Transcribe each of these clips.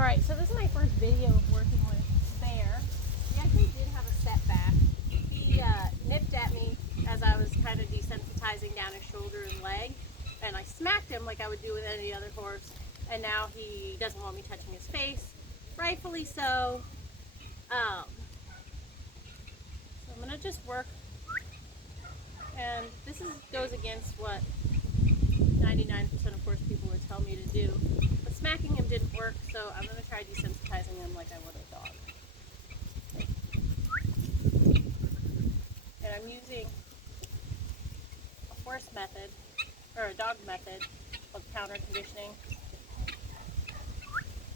Alright, so this is my first video of working with Bear. He actually did have a setback. He nipped at me as I was kind of desensitizing down his shoulder and leg, and I smacked him like I would do with any other horse, and now he doesn't want me touching his face, rightfully so. So I'm going to just work, and this goes against what 99% of horse people would tell me to do. But smacking him didn't work, so I'm going to try desensitizing him like I would a dog. And I'm using a horse method, or a dog method of counter conditioning.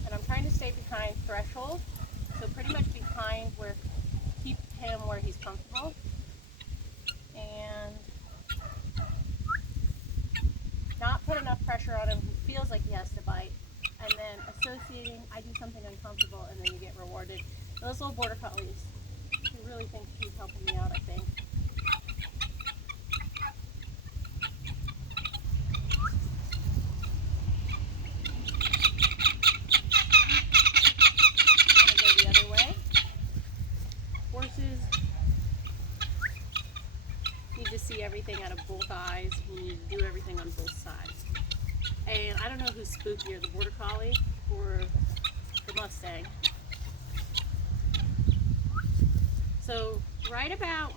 And I'm trying to stay behind threshold, so pretty much behind where, keep him where he's comfortable. And not put enough pressure on him. He feels like he has to bite. And then associating, I do something uncomfortable and then you get rewarded. Those little border collies, he really thinks he's helping me out, I think. I'm gonna go the other way. Horses need to see everything out of both eyes. We need to do everything on both sides. And I don't know who's spookier, the border collie or the Mustang. So right about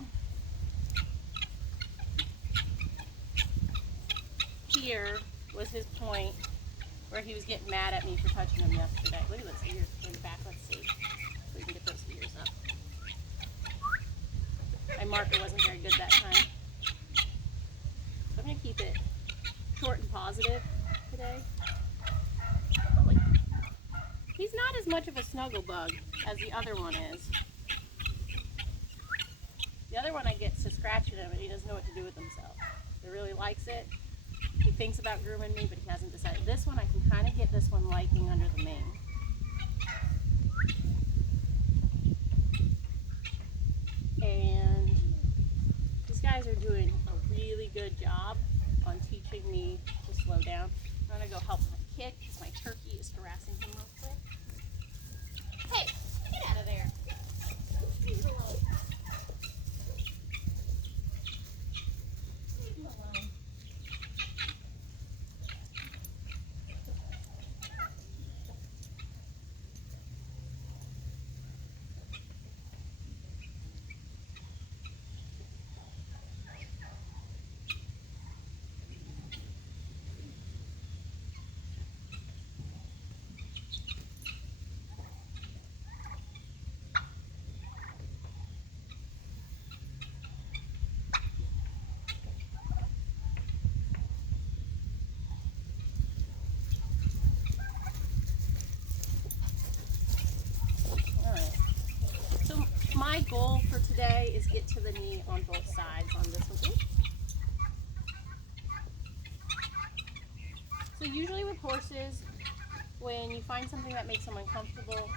here was his point where he was getting mad at me for touching him yesterday. Look at those ears in the back. Let's see if we can get those ears up. My marker wasn't very good that time. So I'm going to keep it short and positive today. He's not as much of a snuggle bug as the other one is. The other one I get to scratching him and he doesn't know what to do with himself. He really likes it. He thinks about grooming me, but he hasn't decided. This one, I can kind of get this one liking under the mane. And these guys are doing a really good job on teaching me to slow down. I'm going to go help my kid because my turkey is harassing him real quick. Hey, get out of there. Leave him alone. Leave him alone. My goal for today is get to the knee on both sides on this one. So usually with horses, when you find something that makes them uncomfortable,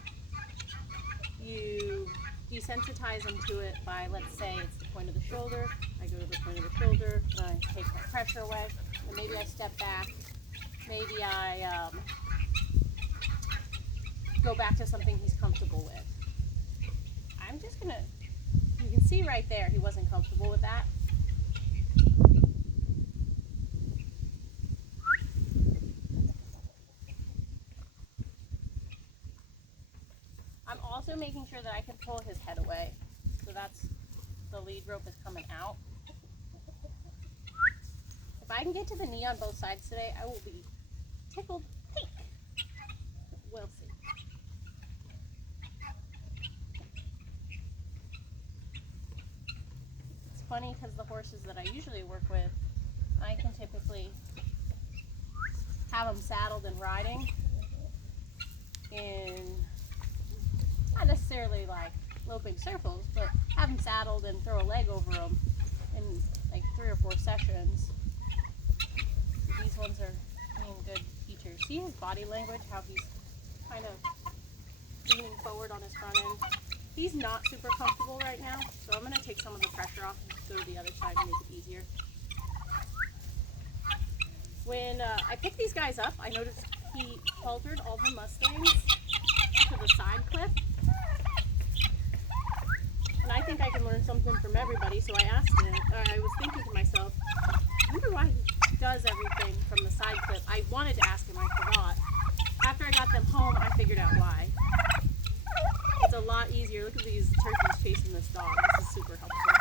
you desensitize them to it by, let's say it's the point of the shoulder. I go to the point of the shoulder, and I take my pressure away, and maybe I step back, maybe I go back to something he's comfortable with. I'm just gonna, you can see right there, he wasn't comfortable with that. I'm also making sure that I can pull his head away. So that's, the lead rope is coming out. If I can get to the knee on both sides today, I will be tickled pink. We'll see. Funny because the horses that I usually work with, I can typically have them saddled and riding in not necessarily like loping circles, but have them saddled and throw a leg over them in like 3 or 4 sessions. These ones are being good teachers. See his body language, how he's kind of leaning forward on his front end. He's not super comfortable right now, so I'm going to take some of the pressure off and go to the other side and make it easier. When I picked these guys up, I noticed he haltered all the Mustangs figured out why. It's a lot easier. Look at these turkeys chasing this dog. This is super helpful.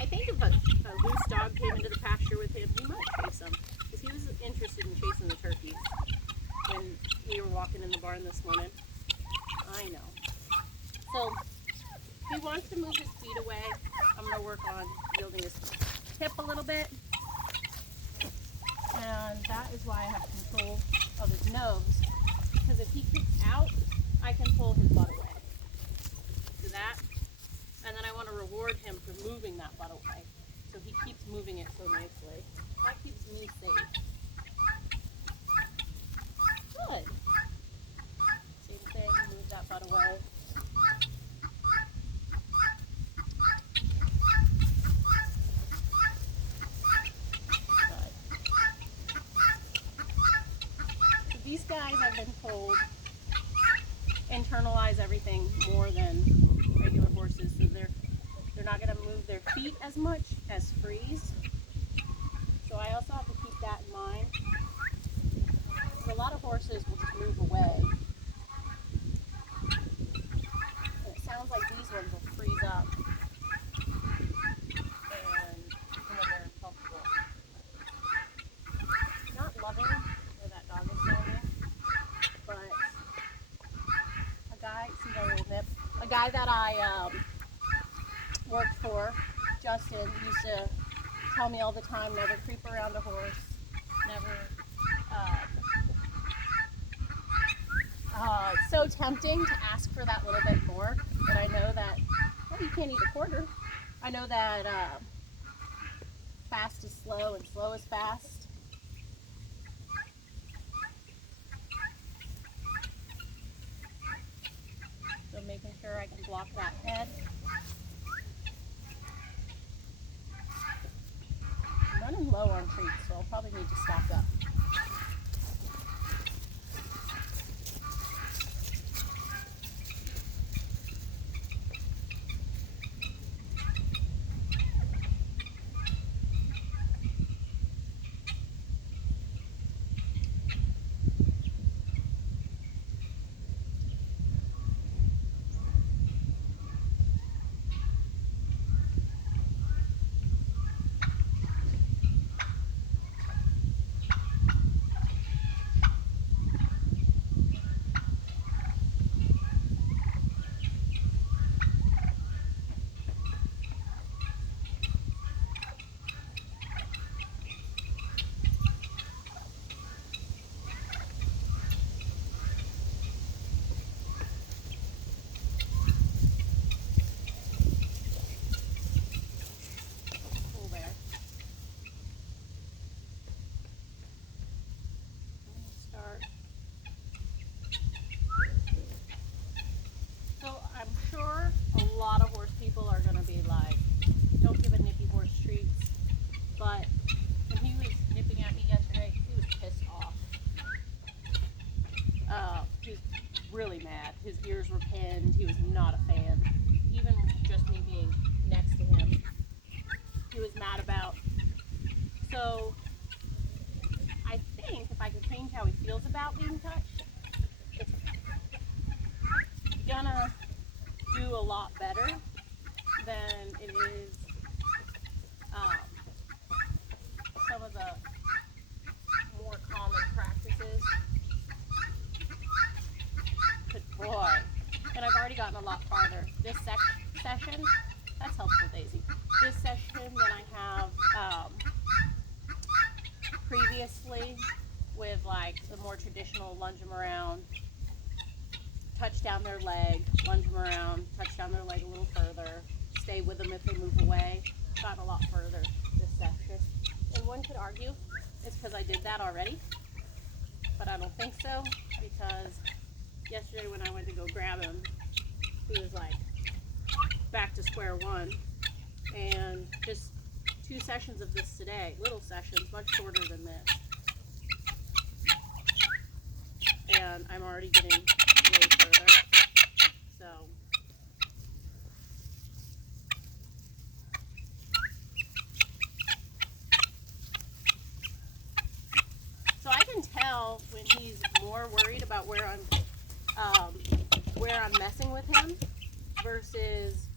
I think if a loose dog came into the pasture with him, he might chase them. Because he was interested in chasing the turkeys when we were walking in the barn this morning. I know. So, he wants to move his feet away. I'm going to work on yielding his hip a little bit. And that is why I have control of his nose. Because if he kicks out, I can pull his butt away. Do that. And then I want to reward him for moving that butt away. So he keeps moving it so nicely. That keeps me safe. Good. Same thing, move that butt away. These guys, I've been told, internalize everything more than regular horses, so they're not going to move their feet as much as freeze. So I also have to keep that in mind. So a lot of horses will just move away. And it sounds like these ones will freeze up and when they're uncomfortable. Not loving where that dog is standing, but a guy, see that little nip? A guy that I worked for, Justin, used to tell me all the time, never creep around a horse, never, it's so tempting to ask for that little bit more, but I know that, well, you can't eat a quarter. I know that fast is slow and slow is fast. So making sure I can block that head. I'm running low on treats, so I'll probably need to stock up. Really mad. His ears were pinned. He was not a fan. Even just me being next to him, he was mad about. So I think if I can change how he feels about being touched, it's gonna do a lot better than it is some of the more common practices. Good boy. And I've already gotten a lot farther. This session, that's helpful, Daisy. This session that I have previously with like the more traditional lunge them around, touch down their leg, lunge them around, touch down their leg a little further, stay with them if they move away. Gotten a lot further this session. And one could argue it's because I did that already, but I don't think so, because yesterday when I went to go grab him, he was like back to square one. And just 2 sessions of this today, little sessions, much shorter than this. And I'm already getting way further. So tell when he's more worried about where I'm messing with him versus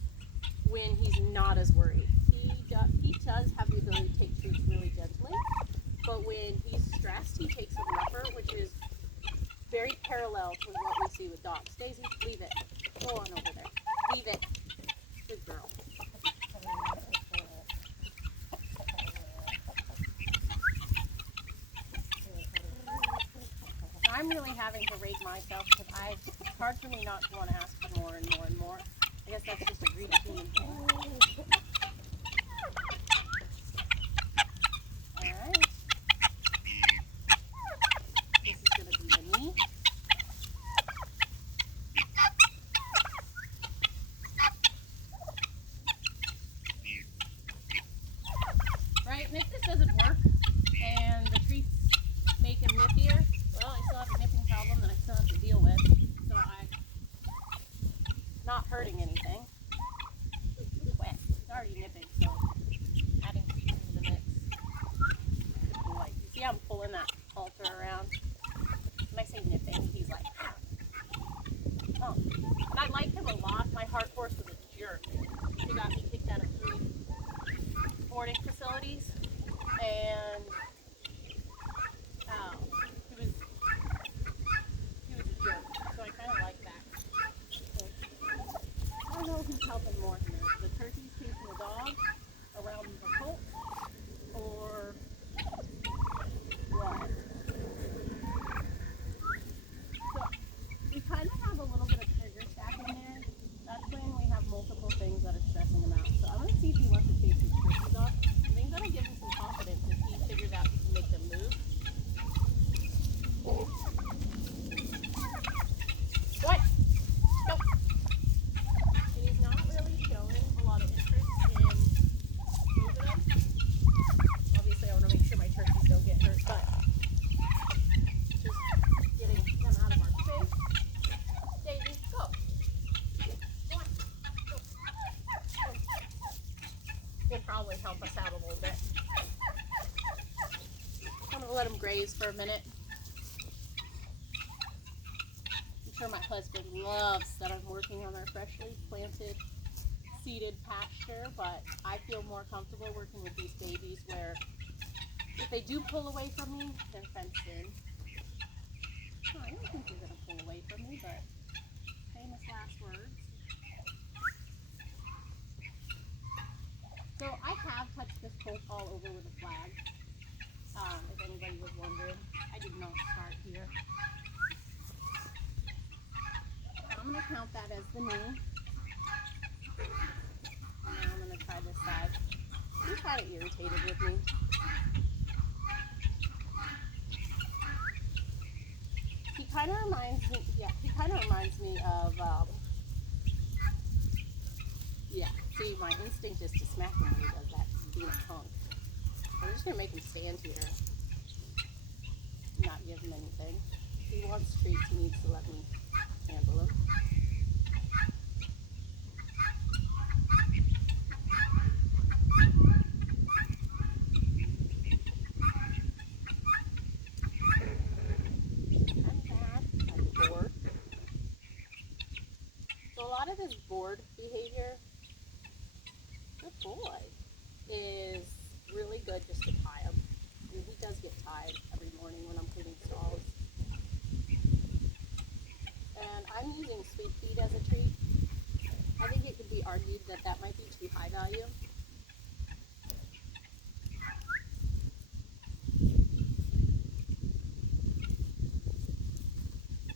when he's not as worried. He does have the ability to take treats really gently, but when he's stressed, he takes them rougher, which is very parallel to what we see with dogs. Daisy, leave it. Go on over there. Leave it. Good girl. I'm really having to rate myself because it's hard for me not to want to ask for more and more and more. I guess that's just a greedy human thing. Alright. This is going to be the knee. Right, and if this doesn't work and the treats make him nippier, well, I still have a nipping problem that I still have to deal with. So I'm not hurting anything. Wet. It's already nipping, so adding treats into the mix. Like, you see how I'm pulling that halter around? When I say nipping, he's like, oh. And I liked him a lot. My heart horse was a jerk. He got me kicked out of 3 boarding facilities, and he was a jerk. So I kind of like that. So, I don't know who's helping more here. The turkeys chasing the dog around the colt, or what? So we kind of have a little bit of trigger stacking there. That's when we have multiple things that are stressing him out. So I'm going to see if he wants to chase these turkeys off. I think that'll give him some confidence if he figures out he can make them move. What? No. And he's not really showing a lot of interest in moving them. Obviously, I want to make sure my turkeys don't get hurt, but just getting them out of our space. Daisy, go. Go on. Go. Go. Will probably help us out a little bit. I'm going to let him graze for a minute. I'm sure my husband loves that I'm working on our freshly planted, seeded pasture, but I feel more comfortable working with these babies where if they do pull away from me, they're fenced in. Oh, I don't think they're going to pull away from me, but famous last words. So I have touched this colt all over with a flag. If anybody was wondering, I did not start here. I'm going to count that as the knee. And now I'm going to try this side. He's kind of irritated with me. He kind of reminds me of, see, my instinct is to smack him when he does that, being a punk. I'm just going to make him stand here. Not give him anything. If he wants treats, he needs to let me handle him. I'm bored. So a lot of his bored behavior, good boy, is really good just to tie him. And he does get tied every morning when I'm cleaning stalls. And I'm using sweet feed as a treat. I think it could be argued that that might be too high value.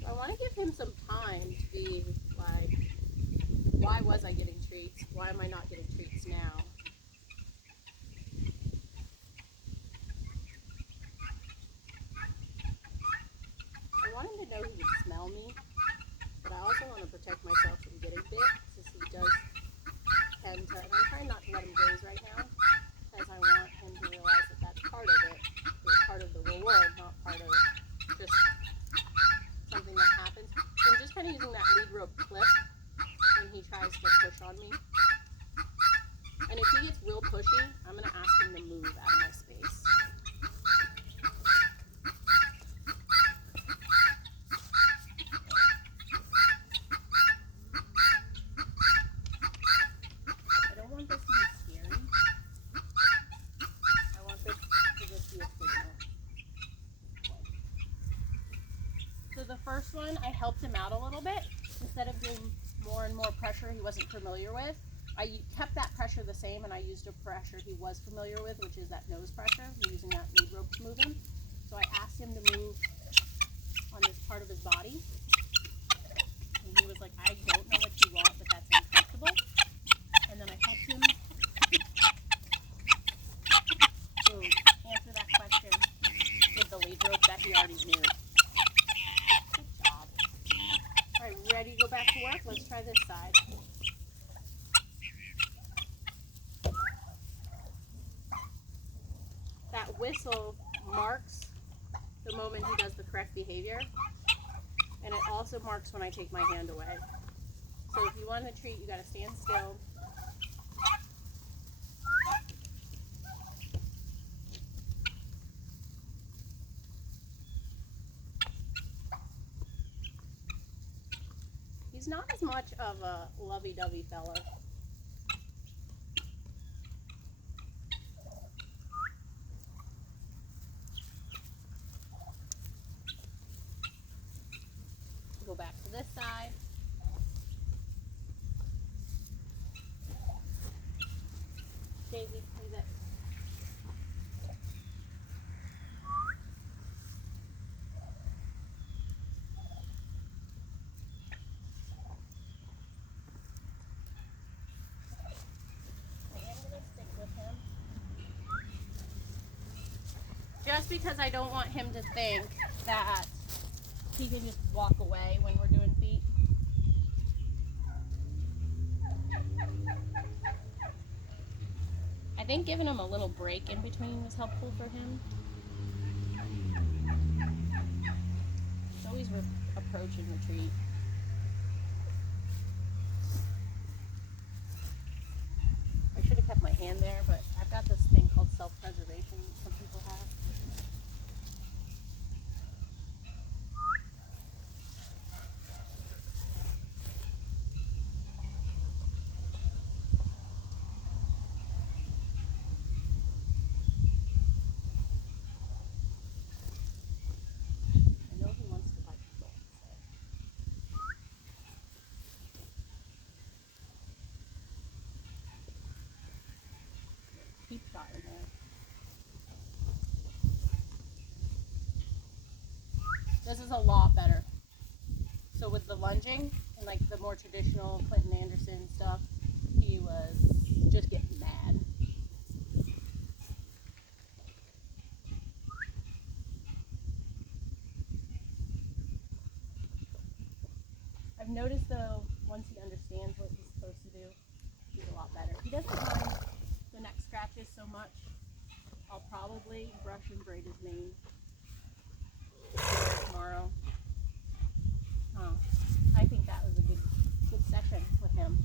So I want to give him some time to be like, why was I getting treats? Why am I not getting treats now? I want him to know he can smell me, but I also want to protect myself from getting bit, since he does tend to, and I'm trying not to let him graze right now, because I want him to realize that that's part of it. It's part of the reward, not part of just something that happens. So I'm just kind of using that lead rope clip when he tries to push on me. first one, I helped him out a little bit. Instead of doing more and more pressure he wasn't familiar with, I kept that pressure the same, and I used a pressure he was familiar with, which is that nose pressure. I'm using that lead rope to move him. So I asked him to move on this part of his body. And he was like, I don't know what you want, but that's uncomfortable. And then I helped him to answer that question with the lead rope that he already knew. Good job. All right, ready to go back to work? Let's try this side. That whistle marks the moment he does the correct behavior, and it also marks when I take my hand away. So if you want a treat, you got to stand still. He's not as much of a lovey-dovey fella. Go back to this side. Daisy, use it. I am going to stick with him. Just because I don't want him to think that he can just walk away when we're doing feet. I think giving him a little break in between was helpful for him. So he's approaching retreat. I should have kept my hand there, but I've got this thing called self-preservation some people have. Keep got in there. This is a lot better. So with the lunging and like the more traditional Clinton Anderson stuff, he was just getting mad. I've noticed though, once he understands what he's supposed to do, he's a lot better. He doesn't mind the neck scratches so much. I'll probably brush and braid his mane tomorrow. I think that was a good session with him.